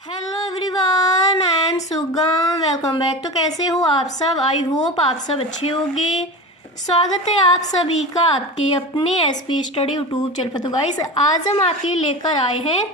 Hello everyone, I am सुगम। Welcome back. तो कैसे हो आप सब? आई होप आप सब अच्छे होंगे। स्वागत है आप सभी का आपके अपने एसपी स्टडी यूट्यूब चैनल पर। तो गाइस, आज हम आपके लिए लेकर आए हैं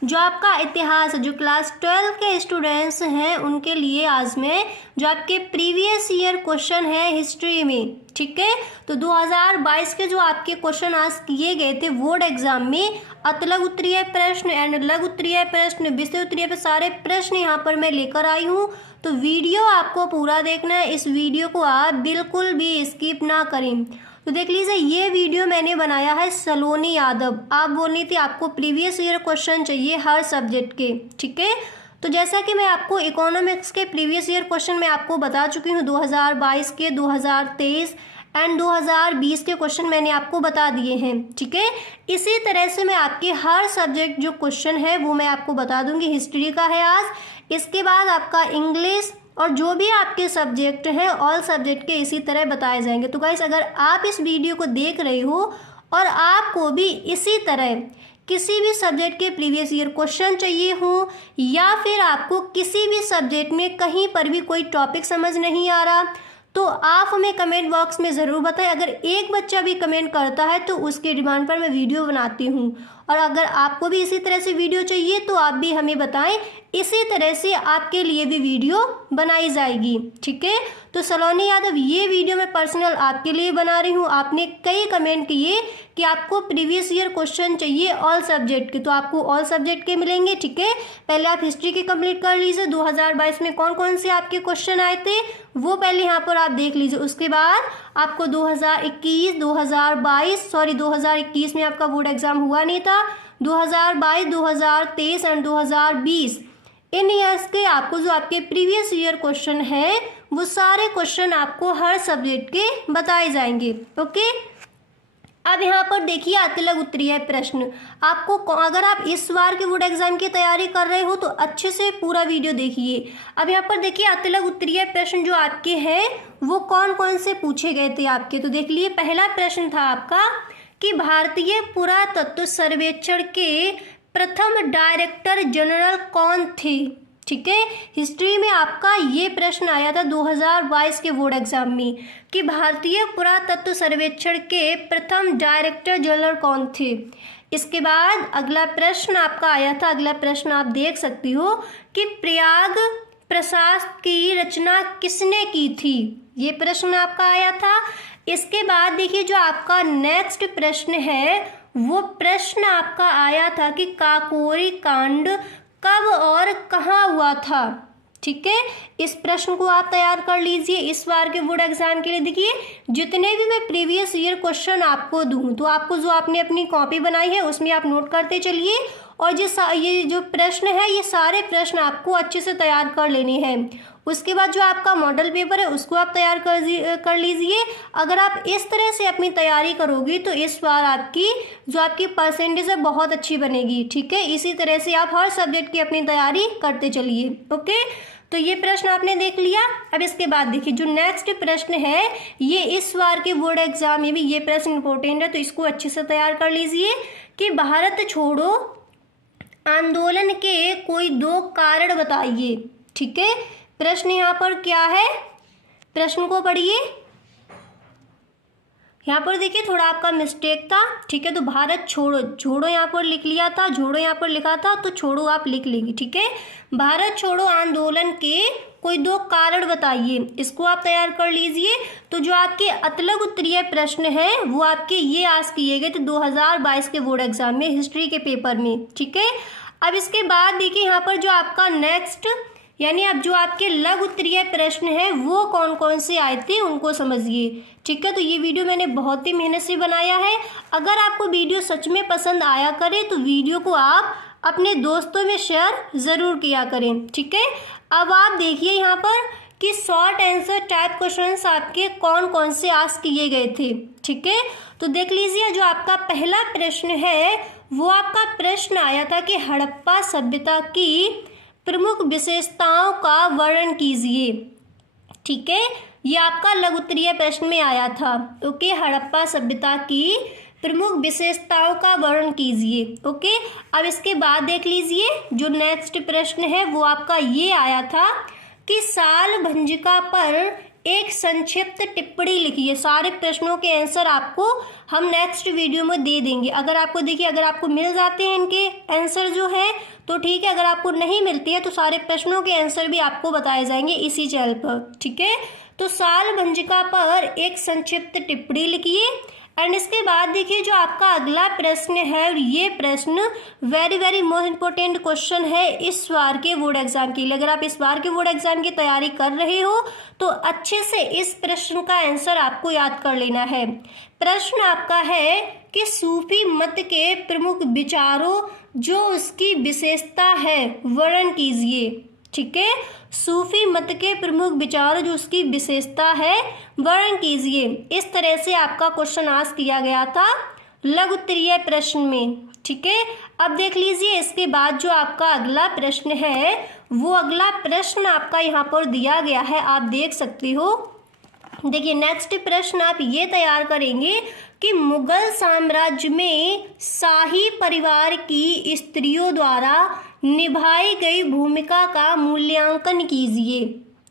जो आपका इतिहास, जो क्लास 12 के स्टूडेंट्स हैं उनके लिए आज मैं जो आपके प्रीवियस ईयर क्वेश्चन है हिस्ट्री में, ठीक है। तो 2022 के जो आपके क्वेश्चन आज किए गए थे बोर्ड एग्जाम में, अतलग उत्तरीय प्रश्न एंड लघु उत्तरीय प्रश्न, विषय उत्तरीय पे सारे प्रश्न यहाँ पर मैं लेकर आई हूँ। तो वीडियो आपको पूरा देखना है, इस वीडियो को आप बिल्कुल भी स्किप ना करें। तो देख लीजिए, ये वीडियो मैंने बनाया है सलोनी यादव। आप बोलनी थी आपको प्रीवियस ईयर क्वेश्चन चाहिए हर सब्जेक्ट के, ठीक है। तो जैसा कि मैं आपको इकोनॉमिक्स के प्रीवियस ईयर क्वेश्चन मैं आपको बता चुकी हूँ, 2022 के, 2023 एंड 2020 के क्वेश्चन मैंने आपको बता दिए हैं, ठीक है। इसी तरह से मैं आपके हर सब्जेक्ट जो क्वेश्चन है वो मैं आपको बता दूंगी। हिस्ट्री का है आज, इसके बाद आपका इंग्लिश और जो भी आपके सब्जेक्ट हैं ऑल सब्जेक्ट के इसी तरह बताए जाएंगे। तो गाइस, अगर आप इस वीडियो को देख रहे हो और आपको भी इसी तरह किसी भी सब्जेक्ट के प्रीवियस ईयर क्वेश्चन चाहिए हो, या फिर आपको किसी भी सब्जेक्ट में कहीं पर भी कोई टॉपिक समझ नहीं आ रहा, तो आप हमें कमेंट बॉक्स में ज़रूर बताएं। अगर एक बच्चा भी कमेंट करता है तो उसके डिमांड पर मैं वीडियो बनाती हूँ। और अगर आपको भी इसी तरह से वीडियो चाहिए तो आप भी हमें बताएं, इसी तरह से आपके लिए भी वीडियो बनाई जाएगी, ठीक है। तो सलोनी यादव, ये वीडियो मैं पर्सनल आपके लिए बना रही हूँ। आपने कई कमेंट किए कि आपको प्रीवियस ईयर क्वेश्चन चाहिए ऑल सब्जेक्ट के, तो आपको ऑल सब्जेक्ट के मिलेंगे, ठीक है। पहले आप हिस्ट्री की कंप्लीट कर लीजिए, 2022 में कौन कौन से आपके क्वेश्चन आए थे वो पहले यहाँ पर आप देख लीजिए। उसके बाद आपको 2021 में आपका बोर्ड एग्जाम हुआ नहीं था, 2022, 2023 एंड 2020 इन ईयर्स के आपको जो आपके प्रीवियस ईयर क्वेश्चन है वो सारे क्वेश्चन आपको हर सब्जेक्ट के बताए जाएंगे, ओके। अब यहाँ पर देखिए अतिलघु उत्तरीय प्रश्न। आपको अगर आप इस बार के बोर्ड एग्जाम की तैयारी कर रहे हो तो अच्छे से पूरा वीडियो देखिए। अब यहाँ पर देखिए अतिलघु उत्तरीय प्रश्न जो आपके हैं वो कौन कौन से पूछे गए थे आपके। तो देख लिए, पहला प्रश्न था आपका कि भारतीय पुरातत्व सर्वेक्षण के प्रथम डायरेक्टर जनरल कौन थे, ठीक है। हिस्ट्री में आपका ये प्रश्न आया था 2022 के बोर्ड एग्जाम में कि भारतीय पुरातत्व सर्वेक्षण के प्रथम डायरेक्टर जनरल कौन थे। इसके बाद अगला प्रश्न आपका आया था, अगला प्रश्न आप देख सकती हो कि प्रयाग प्रशासन की रचना किसने की थी, ये प्रश्न आपका आया था। इसके बाद देखिए जो आपका नेक्स्ट प्रश्न है वो प्रश्न आपका आया था कि काकोरी कांड कब और कहाँ हुआ था, ठीक है। इस प्रश्न को आप तैयार कर लीजिए इस बार के बोर्ड एग्जाम के लिए। देखिए, जितने भी मैं प्रीवियस ईयर क्वेश्चन आपको दूं तो आपको जो आपने अपनी कॉपी बनाई है उसमें आप नोट करते चलिए, और ये जो प्रश्न है ये सारे प्रश्न आपको अच्छे से तैयार कर लेने हैं। उसके बाद जो आपका मॉडल पेपर है उसको आप तैयार कर लीजिए। अगर आप इस तरह से अपनी तैयारी करोगी तो इस बार आपकी जो आपकी परसेंटेज है बहुत अच्छी बनेगी, ठीक है। इसी तरह से आप हर सब्जेक्ट की अपनी तैयारी करते चलिए, ओके। तो ये प्रश्न आपने देख लिया। अब इसके बाद देखिए जो नेक्स्ट प्रश्न है ये इस बार के बोर्ड एग्जाम में भी ये प्रश्न इंपॉर्टेंट है, तो इसको अच्छे से तैयार कर लीजिए कि भारत छोड़ो आंदोलन के कोई दो कारण बताइए, ठीक है। प्रश्न यहाँ पर क्या है, प्रश्न को पढ़िए। यहाँ पर देखिए थोड़ा आपका मिस्टेक था, ठीक है। तो भारत छोड़ो, छोड़ो यहाँ पर लिख लिया था, छोड़ो यहाँ पर लिखा था, तो छोड़ो आप लिख लेंगे, ठीक है। भारत छोड़ो आंदोलन के कोई दो कारण बताइए, इसको आप तैयार कर लीजिए। तो जो आपके अतलग उत्तरीय प्रश्न है वो आपके ये आज किए गए थे 2022 के बोर्ड एग्जाम में हिस्ट्री के पेपर में, ठीक है। अब इसके बाद देखिए यहाँ पर जो आपका नेक्स्ट यानी अब जो आपके लघु उत्तरीय प्रश्न है वो कौन कौन से आए थे उनको समझिए, ठीक है। तो ये वीडियो मैंने बहुत ही मेहनत से बनाया है। अगर आपको वीडियो सच में पसंद आया करे तो वीडियो को आप अपने दोस्तों में शेयर ज़रूर किया करें, ठीक है। अब आप देखिए यहाँ पर कि शॉर्ट आंसर टाइप क्वेश्चंस आपके कौन कौन से आज किए गए थे, ठीक है। तो देख लीजिए जो आपका पहला प्रश्न है वो आपका प्रश्न आया था कि हड़प्पा सभ्यता की प्रमुख विशेषताओं का वर्णन कीजिए, ठीक है। ये आपका लघु उत्तरीय प्रश्न में आया था, ओके। हड़प्पा सभ्यता की प्रमुख विशेषताओं का वर्णन कीजिए। ओके, अब इसके बाद देख लीजिए जो नेक्स्ट प्रश्न है वो आपका ये आया था कि साल भंजिका पर एक संक्षिप्त टिप्पणी लिखिए। सारे प्रश्नों के आंसर आपको हम नेक्स्ट वीडियो में दे देंगे। अगर आपको देखिए, अगर आपको मिल जाते हैं इनके आंसर जो है तो ठीक है, अगर आपको नहीं मिलती है तो सारे प्रश्नों के आंसर भी आपको बताए जाएंगे इसी चैनल पर। ठीक है, तो साल भंजिका पर एक संक्षिप्त टिप्पणी लिखिए। एंड इसके बाद देखिए जो आपका अगला प्रश्न है, और ये प्रश्न वेरी मोस्ट इंपॉर्टेंट क्वेश्चन है इस बार के बोर्ड एग्जाम के लिए। अगर आप इस बार के बोर्ड एग्जाम की तैयारी कर रहे हो तो अच्छे से इस प्रश्न का आंसर आपको याद कर लेना है। प्रश्न आपका है कि सूफी मत के प्रमुख विचारों जो उसकी विशेषता है वर्णन कीजिए। ठीक है, सूफी मत के प्रमुख विचार जो उसकी विशेषता है वर्णन कीजिए। इस तरह से आपका क्वेश्चन आस्क किया गया था लघु उत्तरीय प्रश्न में। ठीक है, अब देख लीजिए इसके बाद जो आपका अगला प्रश्न है वो अगला प्रश्न आपका यहाँ पर दिया गया है, आप देख सकते हो। देखिए नेक्स्ट प्रश्न आप ये तैयार करेंगे कि मुगल साम्राज्य में शाही परिवार की स्त्रियों द्वारा निभाई गई भूमिका का मूल्यांकन कीजिए।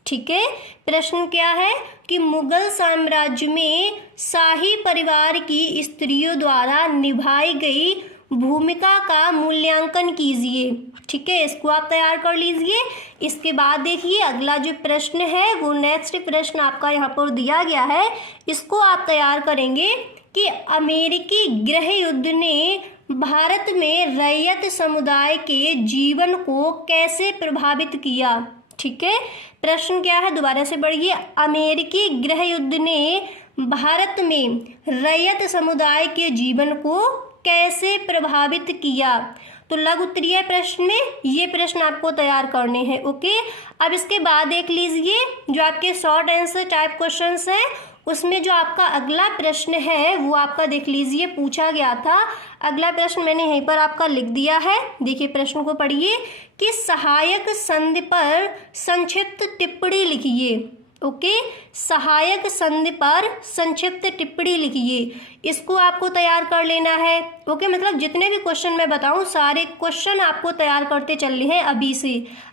ठीक है, प्रश्न क्या है कि मुगल साम्राज्य में शाही परिवार की स्त्रियों द्वारा निभाई गई भूमिका का मूल्यांकन कीजिए। ठीक है, इसको आप तैयार कर लीजिए। इसके बाद देखिए अगला जो प्रश्न है वो नेक्स्ट प्रश्न आपका यहाँ पर दिया गया है, इसको आप तैयार करेंगे कि अमेरिकी गृह युद्ध ने भारत में रैयत समुदाय के जीवन को कैसे प्रभावित किया। ठीक है, प्रश्न क्या है, दोबारा से पढ़िए। अमेरिकी गृह युद्ध ने भारत में रैयत समुदाय के जीवन को कैसे प्रभावित किया। तो लघु उत्तरीय प्रश्न में ये प्रश्न आपको तैयार करने हैं। ओके, अब इसके बाद देख लीजिए जो आपके शॉर्ट आंसर टाइप क्वेश्चंस हैं उसमें जो आपका अगला प्रश्न है वो आपका देख लीजिए पूछा गया था। अगला प्रश्न मैंने यहीं पर आपका लिख दिया है, देखिए प्रश्न को पढ़िए कि सहायक संधि पर संक्षिप्त टिप्पणी लिखिए। ओके, सहायक संधि पर संक्षिप्त टिप्पणी लिखिए, इसको आपको तैयार कर लेना है। ओके, मतलब जितने भी क्वेश्चन मैं बताऊं सारे क्वेश्चन आपको तैयार करते चलने हैं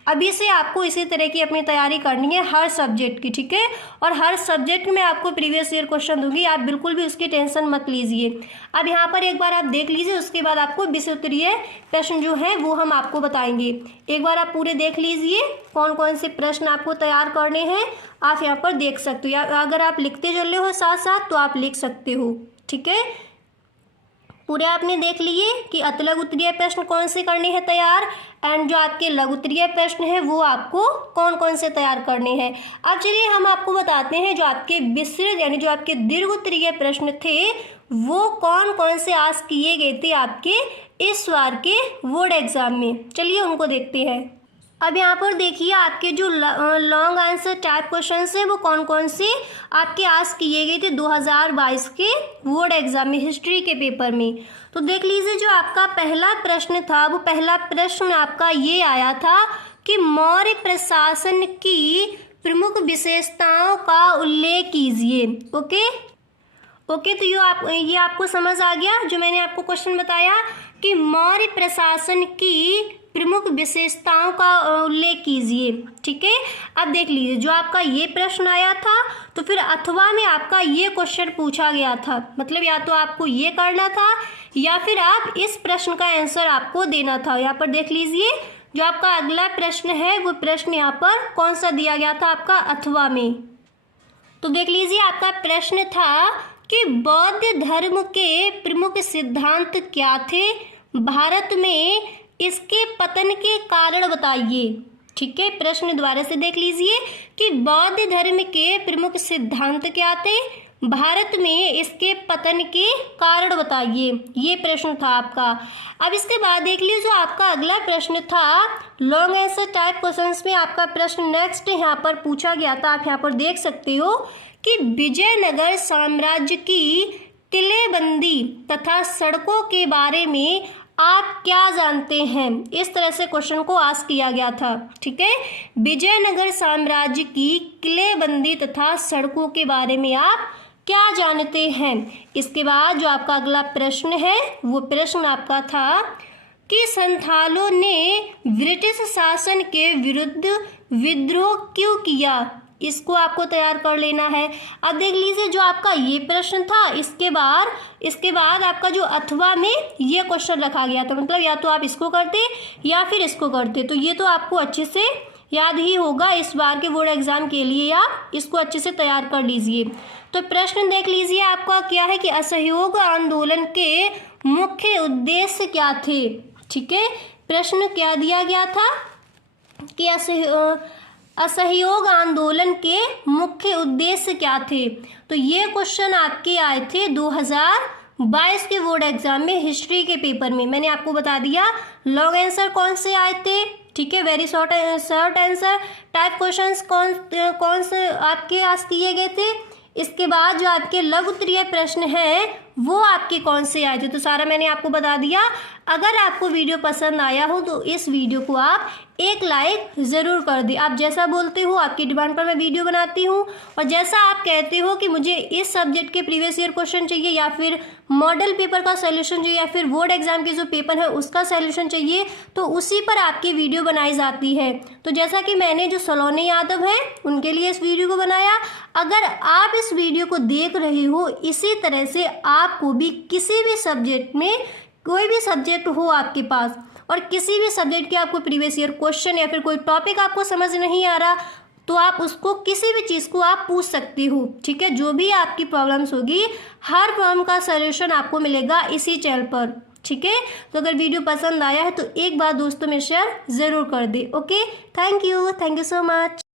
अभी से आपको इसी तरह की अपनी तैयारी करनी है हर सब्जेक्ट की। ठीक है, और हर सब्जेक्ट में आपको प्रीवियस ईयर क्वेश्चन दूंगी, आप बिल्कुल भी उसकी टेंशन मत लीजिए। अब यहाँ पर एक बार आप देख लीजिए, उसके बाद आपको विषय उत्तरीय प्रश्न जो है वो हम आपको बताएंगे। एक बार आप पूरे देख लीजिए कौन कौन से प्रश्न आपको तैयार करने हैं, आप यहाँ पर देख सकते हो, या अगर आप लिखते चल रहे हो साथ साथ तो आप लिख सकते हो। ठीक है, पूरे आपने देख लिए कि लघु उत्तरीय प्रश्न कौन से करने हैं तैयार, एंड जो आपके लघु उत्तरीय प्रश्न है वो आपको कौन कौन से तैयार करने हैं। अब चलिए हम आपको बताते हैं जो आपके विस्तृत यानी जो आपके दीर्घ उत्तरीय प्रश्न थे वो कौन कौन से आस्क किए गए थे आपके इस बार के बोर्ड एग्जाम में। चलिए उनको देखते हैं। अब यहाँ पर देखिए आपके जो लॉन्ग आंसर टाइप क्वेश्चन है वो कौन कौन से आपके आस्क किए गए थे 2022 के बोर्ड एग्जाम में हिस्ट्री के पेपर में। तो देख लीजिए जो आपका पहला प्रश्न था वो पहला प्रश्न आपका ये आया था कि मौर्य प्रशासन की प्रमुख विशेषताओं का उल्लेख कीजिए। ओके, तो ये आपको समझ आ गया जो मैंने आपको क्वेश्चन बताया कि मौर्य प्रशासन की प्रमुख विशेषताओं का उल्लेख कीजिए। ठीक है, अब देख लीजिए जो आपका ये प्रश्न आया था तो फिर अथवा में आपका ये क्वेश्चन पूछा गया था, मतलब या तो आपको ये करना था या फिर आप इस प्रश्न का आंसर आपको देना था। यहाँ पर देख लीजिए जो आपका अगला प्रश्न है वो प्रश्न यहाँ पर कौन सा दिया गया था आपका अथवा में। तो देख लीजिए आपका प्रश्न था कि बौद्ध धर्म के प्रमुख सिद्धांत क्या थे, भारत में इसके पतन के कारण बताइए। ठीक है, प्रश्न दोबारा से देख लीजिए कि बौद्ध धर्म के प्रमुख सिद्धांत क्या थे, भारत में इसके पतन के कारण बताइए, ये प्रश्न था आपका। अब इसके बाद देख लीजिए जो आपका अगला प्रश्न था लॉन्ग आंसर टाइप क्वेश्चंस में आपका प्रश्न नेक्स्ट यहाँ पर पूछा गया था, आप यहाँ पर देख सकते हो कि विजयनगर साम्राज्य की किलेबंदी तथा सड़कों के बारे में आप क्या जानते हैं, इस तरह से क्वेश्चन को आस्क किया गया था। ठीक है, विजयनगर साम्राज्य की किलेबंदी तथा सड़कों के बारे में आप क्या जानते हैं। इसके बाद जो आपका अगला प्रश्न है वो प्रश्न आपका था कि संथालों ने ब्रिटिश शासन के विरुद्ध विद्रोह क्यों किया। इसको आपको तैयार कर लेना है। अब देख लीजिए जो आपका ये प्रश्न था, इसके बाद आपका जो अथवा में ये क्वेश्चन रखा गया था, मतलब या तो आप इसको करते या फिर इसको करते। तो ये तो आपको अच्छे से याद ही होगा, इस बार के बोर्ड एग्जाम के लिए आप इसको अच्छे से तैयार कर लीजिए। तो प्रश्न देख लीजिए आपका क्या है कि असहयोग आंदोलन के मुख्य उद्देश्य क्या थे। ठीक है, प्रश्न क्या दिया गया था कि असहयोग आंदोलन के मुख्य उद्देश्य क्या थे। तो ये क्वेश्चन आपके आए थे 2022 के बोर्ड एग्जाम में हिस्ट्री के पेपर में। मैंने आपको बता दिया लॉन्ग आंसर कौन से आए थे। ठीक है, very short answer type questions कौन से आपके आज किए गए थे। इसके बाद जो आपके लघु उत्तरीय प्रश्न हैं वो आपके कौन से आए थे, तो सारा मैंने आपको बता दिया। अगर आपको वीडियो पसंद आया हो तो इस वीडियो को आप एक लाइक ज़रूर कर दें। आप जैसा बोलते हो आपकी डिमांड पर मैं वीडियो बनाती हूँ, और जैसा आप कहते हो कि मुझे इस सब्जेक्ट के प्रीवियस ईयर क्वेश्चन चाहिए या फिर मॉडल पेपर का सॉल्यूशन चाहिए या फिर बोर्ड एग्जाम के जो पेपर है उसका सॉल्यूशन चाहिए, तो उसी पर आपकी वीडियो बनाई जाती है। तो जैसा कि मैंने जो सलोनी यादव हैं उनके लिए इस वीडियो को बनाया, अगर आप इस वीडियो को देख रहे हो इसी तरह से आपको भी किसी भी सब्जेक्ट में, कोई भी सब्जेक्ट हो आपके पास और किसी भी सब्जेक्ट के आपको प्रीवियस ईयर क्वेश्चन या फिर कोई टॉपिक आपको समझ नहीं आ रहा, तो आप उसको किसी भी चीज़ को आप पूछ सकते हो। ठीक है, जो भी आपकी प्रॉब्लम्स होगी हर प्रॉब्लम का सलूशन आपको मिलेगा इसी चैनल पर। ठीक है, तो अगर वीडियो पसंद आया है तो एक बार दोस्तों में शेयर ज़रूर कर दे। Okay, thank you so much.